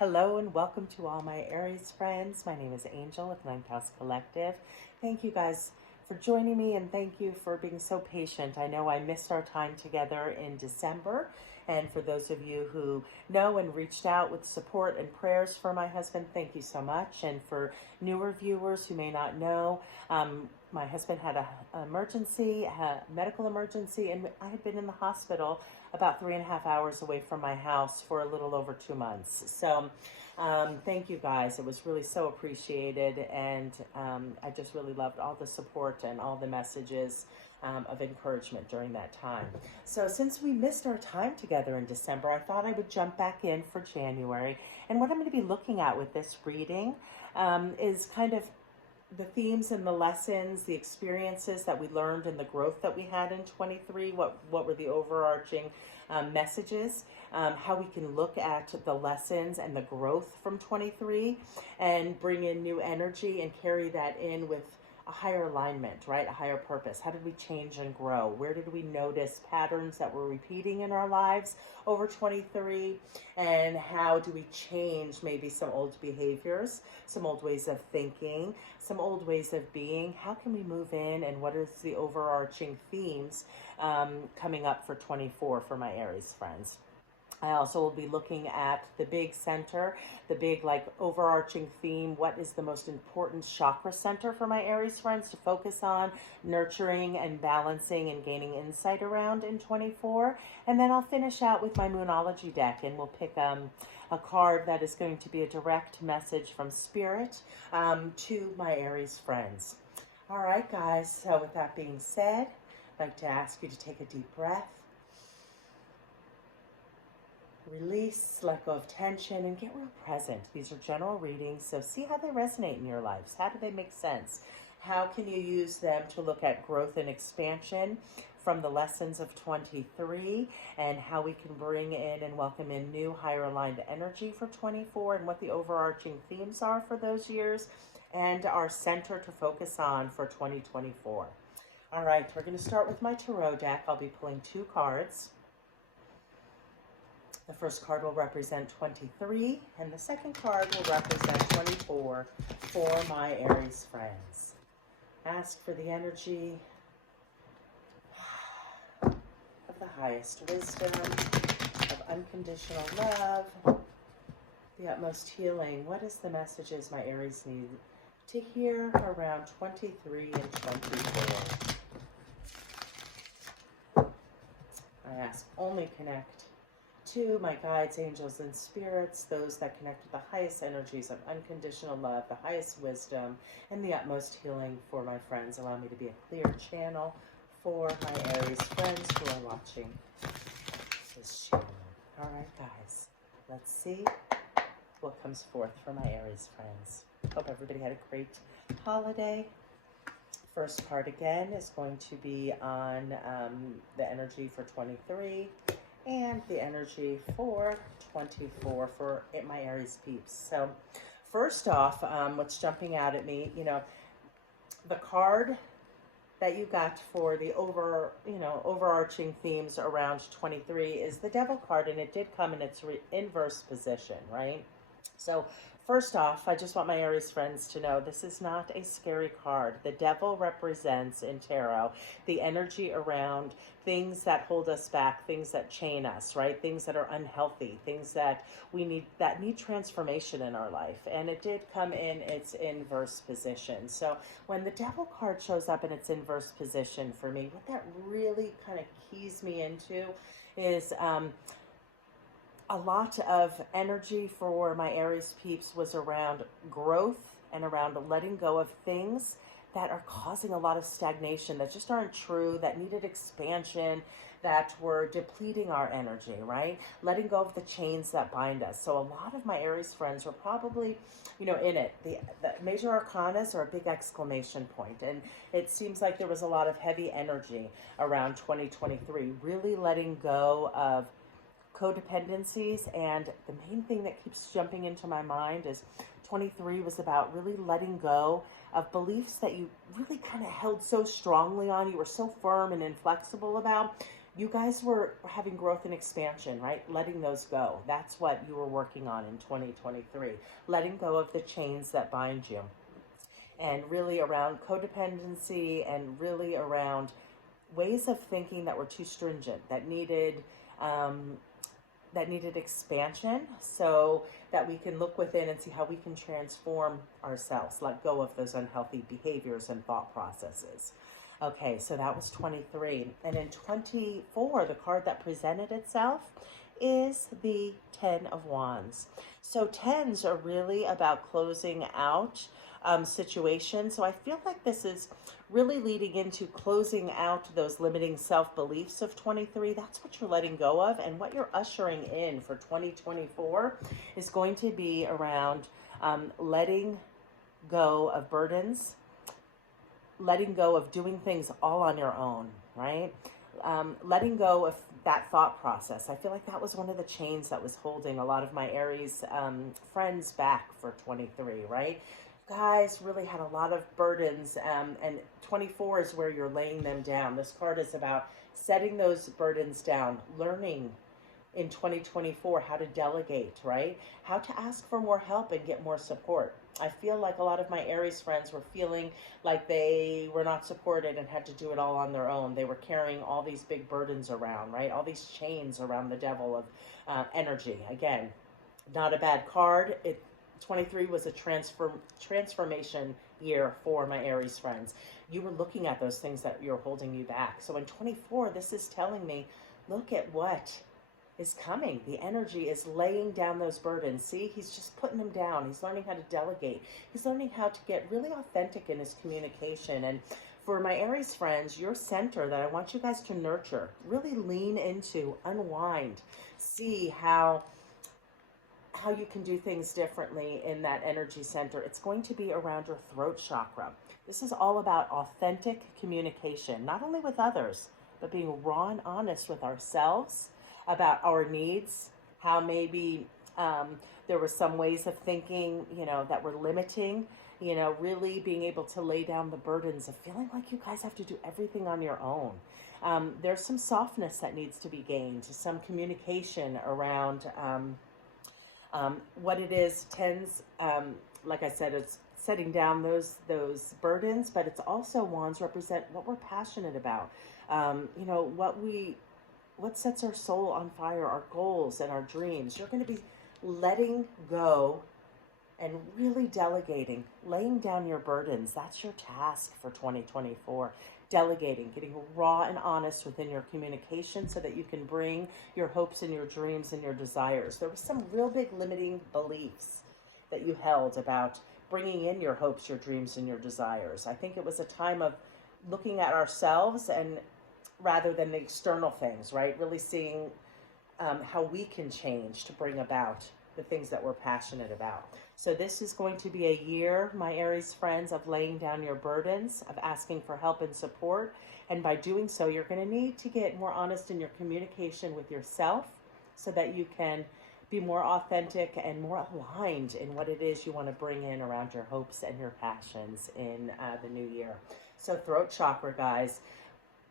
Hello and welcome to all my Aries friends. My name is Angel with Ninth House Collective. Thank you guys for joining me and thank you for being so patient. I know I missed our time together in December. And for those of you who know and reached out with support and prayers for my husband, thank you so much. And for newer viewers who may not know, my husband had a medical emergency, and I had been in the hospital about 3.5 hours away from my house for a little over 2 months. So thank you guys. It was really so appreciated, and I just really loved all the support and all the messages of encouragement during that time. So since we missed our time together in December, I thought I would jump back in for January. And what I'm going to be looking at with this reading is kind of the themes and the lessons, the experiences that we learned and the growth that we had in 23, what were the overarching messages, how we can look at the lessons and the growth from 23 and bring in new energy and carry that in with a higher alignment, right? A higher purpose. How did we change and grow? Where did we notice patterns that were repeating in our lives over 23? And how do we change maybe some old behaviors, some old ways of thinking, some old ways of being? How can we move in, and what is the overarching themes coming up for 24 for my Aries friends? I also will be looking at the big center, the big overarching theme. What is the most important chakra center for my Aries friends to focus on, nurturing and balancing and gaining insight around in 24? And then I'll finish out with my Moonology deck, and we'll pick a card that is going to be a direct message from Spirit to my Aries friends. All right, guys. So with that being said, I'd like to ask you to take a deep breath. Release, let go of tension, and get real present. These are general readings, so see how they resonate in your lives. How do they make sense? How can you use them to look at growth and expansion from the lessons of 23, and how we can bring in and welcome in new, higher aligned energy for 24, and what the overarching themes are for those years, and our center to focus on for 2024. All right, we're going to start with my tarot deck. I'll be pulling 2 cards. The first card will represent 23, and the second card will represent 24 for my Aries friends. Ask for the energy of the highest wisdom, of unconditional love, the utmost healing. What is the messages my Aries need to hear around 23 and 24? I ask only connect to my guides, angels, and spirits, those that connect with the highest energies of unconditional love, the highest wisdom, and the utmost healing for my friends. Allow me to be a clear channel for my Aries friends who are watching this channel. All right, guys, let's see what comes forth for my Aries friends. Hope everybody had a great holiday. First card again is going to be on the energy for 23. And the energy for 24 for my Aries peeps. So first off, what's jumping out at me, the card that you got for the overarching themes around 23 is the Devil card, and it did come in its inverse position, right? So first off, I just want my Aries friends to know this is not a scary card. The Devil represents in tarot the energy around things that hold us back, things that chain us, right? Things that are unhealthy, things that need transformation in our life. And it did come in its inverse position. So when the Devil card shows up in its inverse position for me, what that really kind of keys me into is a lot of energy for my Aries peeps was around growth and around letting go of things that are causing a lot of stagnation, that just aren't true, that needed expansion, that were depleting our energy, right? Letting go of the chains that bind us. So a lot of my Aries friends were probably, in it. The major arcanas are a big exclamation point. And it seems like there was a lot of heavy energy around 2023, really letting go of codependencies. And the main thing that keeps jumping into my mind is 23 was about really letting go of beliefs that you really kind of held so strongly on, you were so firm and inflexible about. you guys were having growth and expansion, right? Letting those go. That's what you were working on in 2023. Letting go of the chains that bind you. And really around codependency, and really around ways of thinking that were too stringent, that needed expansion, so that we can look within and see how we can transform ourselves, let go of those unhealthy behaviors and thought processes. Okay, so that was 23. And in 24, the card that presented itself is the 10 of Wands. So 10s are really about closing out situations. So I feel like this is really leading into closing out those limiting self-beliefs of 23. That's what you're letting go of. And what you're ushering in for 2024 is going to be around letting go of burdens, letting go of doing things all on your own, right? Letting go of that thought process. I feel like that was one of the chains that was holding a lot of my Aries friends back for 23, right? Guys really had a lot of burdens, and 24 is where you're laying them down. This card is about setting those burdens down, learning in 2024 how to delegate, right? How to ask for more help and get more support. I feel like a lot of my Aries friends were feeling like they were not supported and had to do it all on their own. They were carrying all these big burdens around, right? All these chains around the devil of energy. Again, not a bad card. 23 was a transformation year for my Aries friends. You were looking at those things that you're holding you back. So in 24, this is telling me, look at what is coming. The energy is laying down those burdens. See, he's just putting them down. He's learning how to delegate. He's learning how to get really authentic in his communication. And for my Aries friends, your center that I want you guys to nurture, really lean into, unwind, see how you can do things differently in that energy center. It's going to be around your throat chakra. This is all about authentic communication, not only with others, but being raw and honest with ourselves about our needs, how maybe there were some ways of thinking, that were limiting, really being able to lay down the burdens of feeling like you guys have to do everything on your own. There's some softness that needs to be gained, some communication around what it is. Tens, like I said, it's setting down those burdens, but it's also wands represent what we're passionate about. What sets our soul on fire, our goals and our dreams. You're going to be letting go and really delegating, laying down your burdens. That's your task for 2024. Delegating, getting raw and honest within your communication so that you can bring your hopes and your dreams and your desires. There were some real big limiting beliefs that you held about bringing in your hopes, your dreams, and your desires. I think it was a time of looking at ourselves and rather than the external things, right? Really seeing how we can change to bring about the things that we're passionate about. So this is going to be a year, my Aries friends, of laying down your burdens, of asking for help and support. And by doing so, you're going to need to get more honest in your communication with yourself so that you can be more authentic and more aligned in what it is you want to bring in around your hopes and your passions in the new year. So throat chakra, guys.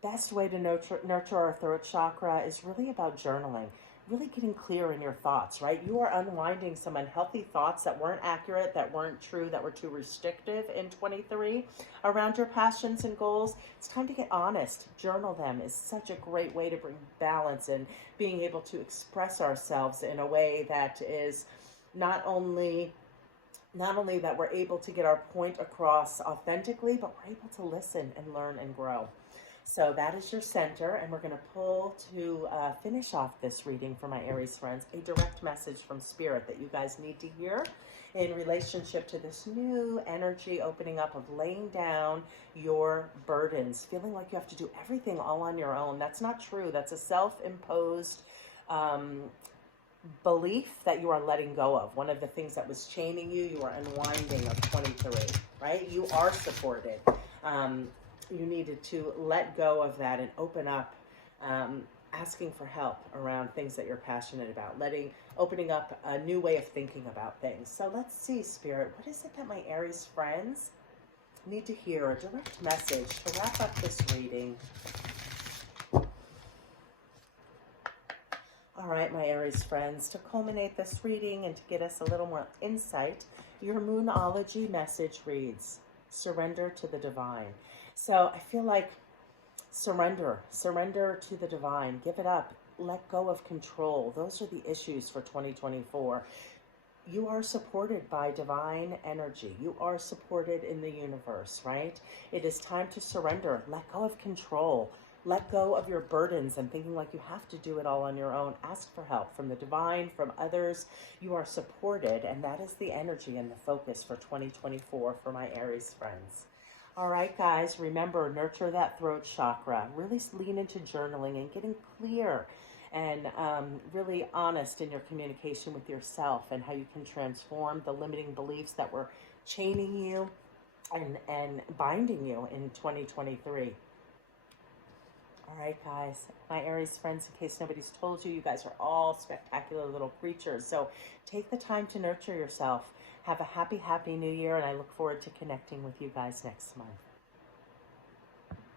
Best way to nurture our throat chakra is really about journaling, really getting clear in your thoughts, right? You are unwinding some unhealthy thoughts that weren't accurate, that weren't true, that were too restrictive in 23 around your passions and goals. It's time to get honest. Journal them is such a great way to bring balance and being able to express ourselves in a way that is not only that we're able to get our point across authentically, but we're able to listen and learn and grow. So that is your center, and we're going to pull to finish off this reading for my Aries friends, a direct message from Spirit that you guys need to hear in relationship to this new energy opening up of laying down your burdens, feeling like you have to do everything all on your own. That's not true. That's a self-imposed belief that you are letting go of. One of the things that was chaining you, you are unwinding of 23, right? You are supported. You needed to let go of that and open up, asking for help around things that you're passionate about, opening up a new way of thinking about things. So let's see, Spirit, what is it that my Aries friends need to hear? A direct message to wrap up this reading. All right, my Aries friends, to culminate this reading and to get us a little more insight, your Moonology message reads, surrender to the divine. So I feel like surrender to the divine, give it up, let go of control. Those are the issues for 2024. You are supported by divine energy. You are supported in the universe, right? It is time to surrender, let go of control. Let go of your burdens and thinking like you have to do it all on your own. Ask for help from the divine, from others. You are supported, and that is the energy and the focus for 2024 for my Aries friends. All right, guys, remember, nurture that throat chakra. Really lean into journaling and getting clear and really honest in your communication with yourself and how you can transform the limiting beliefs that were chaining you and binding you in 2023. All right, guys, my Aries friends, in case nobody's told you, you guys are all spectacular little creatures. So take the time to nurture yourself. Have a happy, happy new year, and I look forward to connecting with you guys next month.